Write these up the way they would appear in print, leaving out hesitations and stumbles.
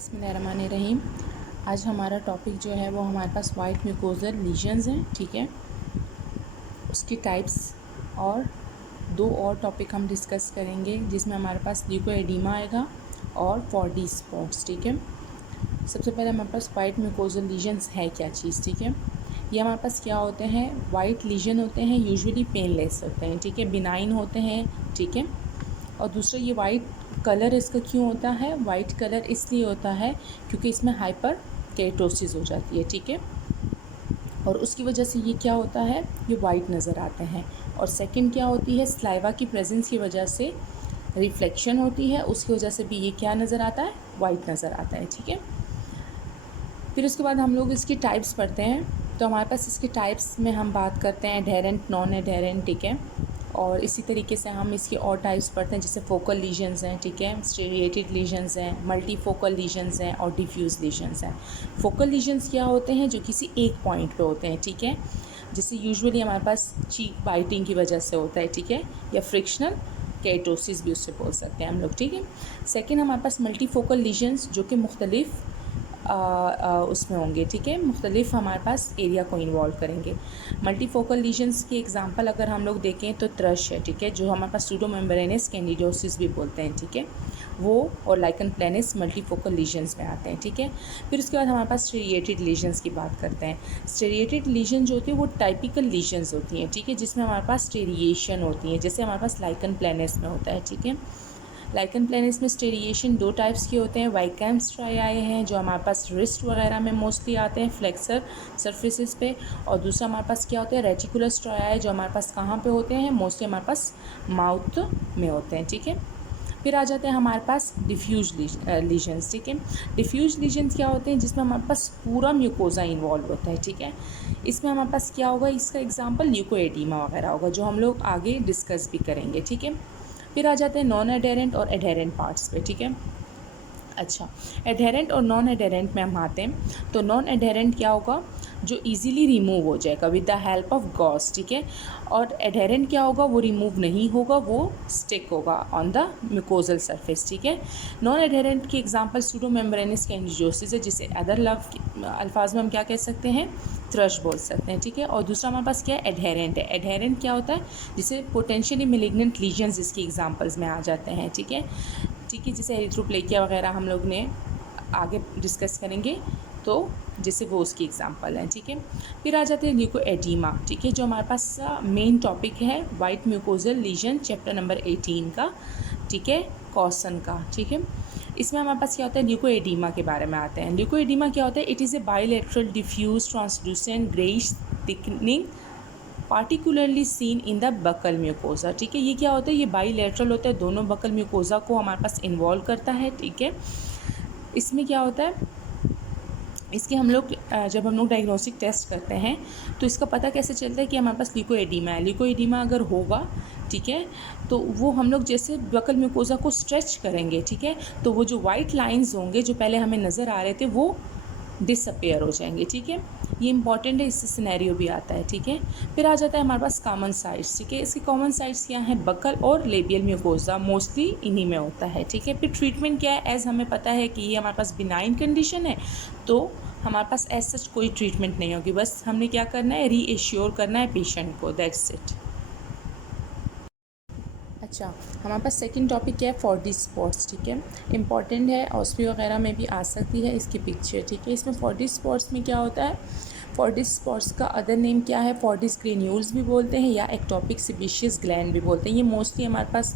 बिस्मिल्लाहिर्रहमानिर्रहीम। आज हमारा टॉपिक जो है वो हमारे पास वाइट म्यूकोजल लीजन्स हैं, ठीक है। उसकी टाइप्स और दो और टॉपिक हम डिस्कस करेंगे, जिसमें हमारे पास ल्यूकोएडिमा आएगा और 4D स्पॉट्स, ठीक है। सबसे पहले हमारे पास वाइट म्यूकोजल लीजन्स है क्या चीज़, ठीक है। ये हमारे पास क्या होते हैं, वाइट लीजन होते हैं, यूजुअली पेनलेस होते हैं, ठीक है, बिनाइन होते हैं, ठीक है। और दूसरा ये वाइट कलर इसका क्यों होता है, वाइट कलर इसलिए होता है क्योंकि इसमें हाइपर केटोसिस हो जाती है, ठीक है। और उसकी वजह से ये क्या होता है, ये वाइट नज़र आते हैं। और सेकंड क्या होती है, स्लाइवा की प्रेजेंस की वजह से रिफ्लेक्शन होती है, उसकी वजह से भी ये क्या नज़र आता है, वाइट नज़र आता है, ठीक है। फिर उसके बाद हम लोग इसकी टाइप्स पढ़ते हैं। तो हमारे पास इसके टाइप्स में हम बात करते हैं एडहेरेंट, नॉन एडहेरेंट, ठीक है। और इसी तरीके से हम इसके और टाइप्स पढ़ते हैं, जैसे फोकल लीजन्स हैं, ठीक है, स्टेरिएटेड लीजन्स हैं, मल्टी फोकल लीजन्स हैं और डिफ्यूज़ लीजन्स हैं। फोकल लीजन्स क्या होते हैं, जो किसी एक पॉइंट पे होते हैं, ठीक है। जैसे यूजुअली हमारे पास चीक बाइटिंग की वजह से होता है, ठीक है, या फ्रिक्शनल केटोसिस भी उससे बोल सकते हैं हम लोग, ठीक है। सेकेंड हमारे पास मल्टी फोकल लीजन्स, जो कि मुख्तलिफ उसमें होंगे, ठीक है, मुख्तलिफ हमारे पास एरिया को इन्वॉल्व करेंगे। मल्टीफोकल लीजन्स की एग्जांपल अगर हम लोग देखें तो थ्रश है, ठीक है, जो हमारे पास सूडोमेम्ब्रेनस कैंडिडियोसिस भी बोलते हैं, ठीक है, वो और लाइकन प्लेनस मल्टीफोकल लीजन्स में आते हैं, ठीक है। फिर उसके बाद हमारे पास स्टेरिएटेड लीजन्स की बात करते हैं। स्टेरिएटेड लीजन जो होती है वो टाइपिकल लीजन्स होती हैं, ठीक है, जिसमें हमारे पास स्टेरिएशन होती है, जैसे हमारे पास लाइकन प्लेनस में होता है, ठीक है। लाइकन प्लेनस में स्टेरिएशन दो टाइप्स के होते हैं। वाइकैम स्ट्राई हैं, जो हमारे पास रिस्ट वगैरह में मोस्टली आते हैं, फ्लेक्सर सरफेसेस पे। और दूसरा हमारे पास क्या होता है, रेटिकुलर स्ट्राई, जो हमारे पास कहाँ पे होते हैं, मोस्टली हमारे पास माउथ में होते हैं, ठीक है। फिर आ जाते हैं हमारे पास डिफ्यूज लीजन्स, ठीक है। डिफ्यूज लीजन्स क्या होते हैं, जिसमें हमारे पास पूरा म्यूकोजा इन्वॉल्व होता है, ठीक है। इसमें हमारे पास क्या होगा, इसका एग्जाम्पल ल्यूकोएडिमा वगैरह होगा, जो हम लोग आगे डिस्कस भी करेंगे, ठीक है। फिर आ जाते हैं नॉन एडहेरेंट और एडहेरेंट पार्ट्स पे, ठीक है। अच्छा, एडहेरेंट और नॉन एडहेरेंट में हम आते हैं। तो नॉन एडहेरेंट क्या होगा, जो इजीली रिमूव हो जाएगा with the help of Gauss, ठीक है। और एडहेरेंट क्या होगा, वो रिमूव नहीं होगा, वो स्टिक होगा ऑन द म्यूकोजल सरफेस, ठीक है। नॉन एडहेरेंट की एग्जांपल सूडोमेम्ब्रेनस कैंडिडियोसिस है, जिसे अदर अल्फाज में हम क्या कह सकते हैं, थ्रश बोल सकते हैं, ठीक है। और दूसरा हमारे पास क्या है, एडहेरेंट है। एडहेरेंट क्या होता है, जिसे पोटेंशियली मेलिग्नेंट लीजन्स इसकी एग्जांपल्स में आ जाते हैं, ठीक है, ठीक है, जैसे एरिथ्रोप्लेकिया वगैरह हम लोग ने आगे डिस्कस करेंगे, तो जैसे वो उसकी एग्जांपल है, ठीक है। फिर आ जाते हैं ल्यूकोएडिमा, ठीक है, जो हमारे पास मेन टॉपिक है white mucosal lesion, chapter number 18 का, ठीक है, कॉसन का, ठीक है। इसमें हमारे पास क्या होता है, ल्यूकोएडिमा के बारे में आते हैं। ल्यूकोएडिमा क्या होता है, it is a bilateral diffuse translucent greyish thickening particularly seen in the buccal mucosa, ठीक है। ये क्या होता है, ये बाइलेटरल होता है, दोनों बकल म्यूकोजा को हमारे पास इन्वॉल्व करता है, ठीक है। इसमें क्या होता है, इसके हम लोग जब हम लोग डायग्नोस्टिक टेस्ट करते हैं तो इसका पता कैसे चलता है कि हमारे पास ल्यूकोएडिमा है। ल्यूकोएडिमा अगर होगा, ठीक है, तो वो हम लोग जैसे बकल म्यूकोजा को स्ट्रेच करेंगे, ठीक है, तो वो जो वाइट लाइंस होंगे जो पहले हमें नज़र आ रहे थे वो डिसअपेयर हो जाएंगे, ठीक है। ये इंपॉर्टेंट है, इससे सिनेरियो भी आता है, ठीक है। फिर आ जाता है हमारे पास कॉमन साइट्स, ठीक है। इसके कॉमन साइट्स क्या हैं, बकल और लेबियल म्यूकोजा, मोस्टली इन्हीं में होता है, ठीक है। फिर ट्रीटमेंट क्या है, एज हमें पता है कि ये हमारे पास बिनाइन कंडीशन है, तो हमारे पास एज सच कोई ट्रीटमेंट नहीं होगी, बस हमने क्या करना है, रीएश्योर करना है पेशेंट को, दैट्स इट। अच्छा, हमारे पास सेकंड टॉपिक क्या है, 4D स्पॉट्स, ठीक है, इंपॉर्टेंट है, ऑस्पी वगैरह में भी आ सकती है इसकी पिक्चर, ठीक है। इसमें 4D स्पॉट्स में क्या होता है, 4D स्पॉट्स का अदर नेम क्या है, 4D ग्रेन्यूल्स भी बोलते हैं या एक्टोपिक सिबिशियस ग्लैंड भी बोलते हैं। ये मोस्टली हमारे पास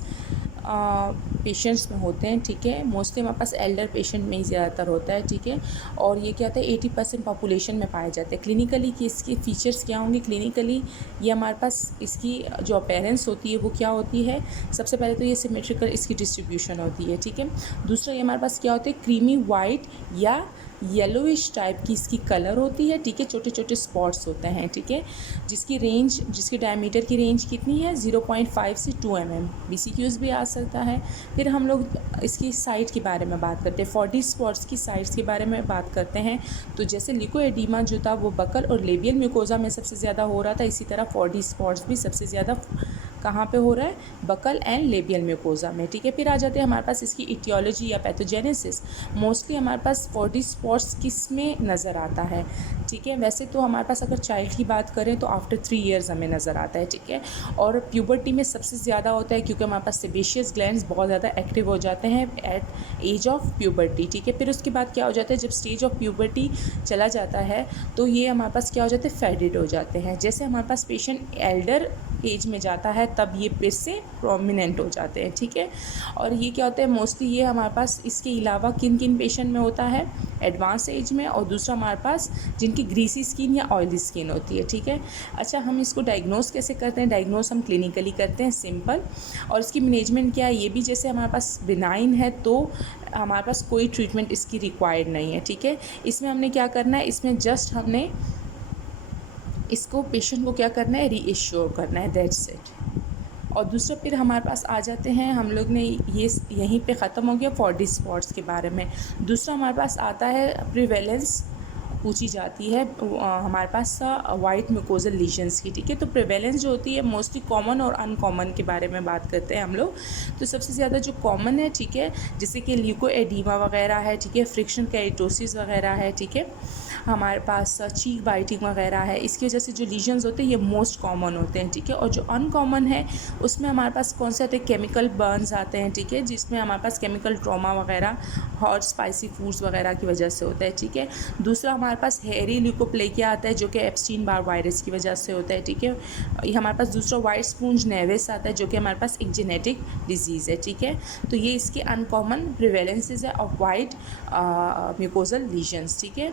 पेशेंट्स में होते हैं, ठीक है, मोस्टली हमारे पास एल्डर पेशेंट में ही ज़्यादातर होता है, ठीक है। और ये क्या होता है, 80% पॉपुलेशन में पाए जाते हैं। क्लिनिकली कि इसके फीचर्स क्या होंगे, क्लिनिकली ये हमारे पास इसकी जो अपेरेंस होती है वो क्या होती है, सबसे पहले तो ये सिमेट्रिकल इसकी डिस्ट्रीब्यूशन होती है, ठीक है। दूसरा ये हमारे पास क्या होता है, क्रीमी वाइट या येलोइश टाइप की इसकी कलर होती है, ठीक है, छोटे छोटे स्पॉट्स होते हैं, ठीक है, जिसकी रेंज, जिसकी डायमीटर की रेंज कितनी है, 0.5 से 2 mm। BCQs भी आ सकता है। फिर हम लोग इसकी साइट के बारे में बात करते हैं, 4D स्पॉट्स की साइट्स के बारे में बात करते हैं। तो जैसे ल्यूकोएडिमा जो था वो बकल और लेबियल म्यूकोजा में सबसे ज़्यादा हो रहा था, इसी तरह 4D स्पॉट्स भी सबसे ज़्यादा कहाँ पे हो रहा है, बकल एंड लेबियल म्यूकोजा में, ठीक है। फिर आ जाते हैं हमारे पास इसकी इटियोलॉजी या पैथोजेनेसिस। मोस्टली हमारे पास बॉडी स्पॉट्स किस में नज़र आता है, ठीक है। वैसे तो हमारे पास अगर चाइल्ड की बात करें तो आफ्टर 3 ईयर्स हमें नज़र आता है, ठीक है। और प्यूबर्टी में सबसे ज़्यादा होता है क्योंकि हमारे पास सेबेशियस ग्लैंड्स बहुत ज़्यादा एक्टिव हो जाते हैं एट एज ऑफ प्यूबर्टी, ठीक है। फिर उसके बाद क्या हो जाता है, जब स्टेज ऑफ प्यूबर्टी चला जाता है तो ये हमारे पास क्या हो जाते हैं, फेडेड हो जाते हैं। जैसे हमारे पास पेशेंट एल्डर एज में जाता है तब ये फिर से प्रोमिनेंट हो जाते हैं, ठीक है। और ये क्या होता है, मोस्टली ये हमारे पास इसके अलावा किन किन पेशेंट में होता है, एडवांस एज में, और दूसरा हमारे पास जिनकी ग्रीसी स्किन या ऑयली स्किन होती है, ठीक है। अच्छा, हम इसको डायग्नोस कैसे करते हैं, डायग्नोस हम क्लिनिकली करते हैं, सिंपल। और इसकी मैनेजमेंट क्या है, ये भी जैसे हमारे पास बिनाइन है तो हमारे पास कोई ट्रीटमेंट इसकी रिक्वायर्ड नहीं है, ठीक है। इसमें हमने क्या करना है, इसमें जस्ट हमने इसको पेशेंट को क्या करना है, रीएश्योर करना है, दैट्स इट। और दूसरा फिर हमारे पास आ जाते हैं, हम लोग ने ये यहीं पे ख़त्म हो गया बॉडी स्पॉट्स के बारे में। दूसरा हमारे पास आता है प्रिवेलेंस पूछी जाती है हमारे पास वाइट म्यूकोजल लीजन्स की, ठीक है। तो प्रिवेलेंस जो होती है मोस्टली कॉमन और अनकॉमन के बारे में बात करते हैं हम लोग। तो सबसे ज़्यादा जो कॉमन है, ठीक है, जैसे कि ल्यूकोएडीमा वगैरह है, ठीक है, फ्रिक्शन कैरिटोसिस वगैरह है, ठीक है, हमारे पास चीक बाइटिंग वगैरह है। इसकी वजह से जो लीजन्स होते हैं ये मोस्ट कॉमन होते हैं, ठीक है। और जो अनकॉमन है उसमें हमारे पास कौन से आते हैं, केमिकल बर्न्स आते हैं, ठीक है, जिसमें हमारे पास केमिकल ट्रॉमा वगैरह हॉट स्पाइसी फूड्स वगैरह की वजह से होता है, ठीक है। दूसरा हमारे पास हेरी ल्यूकोप्लेकिया आता है जो कि एप्स्टीन बार वायरस की वजह से होता है, ठीक है। ये हमारे पास दूसरा वाइट स्पूंज नेविस आता है जो कि हमारे पास एक जेनेटिक डिजीज़ है, ठीक है। तो ये इसके अनकॉमन प्रिवेलेंसेज है ऑफ वाइट म्यूकोजल लीजन्स, ठीक है।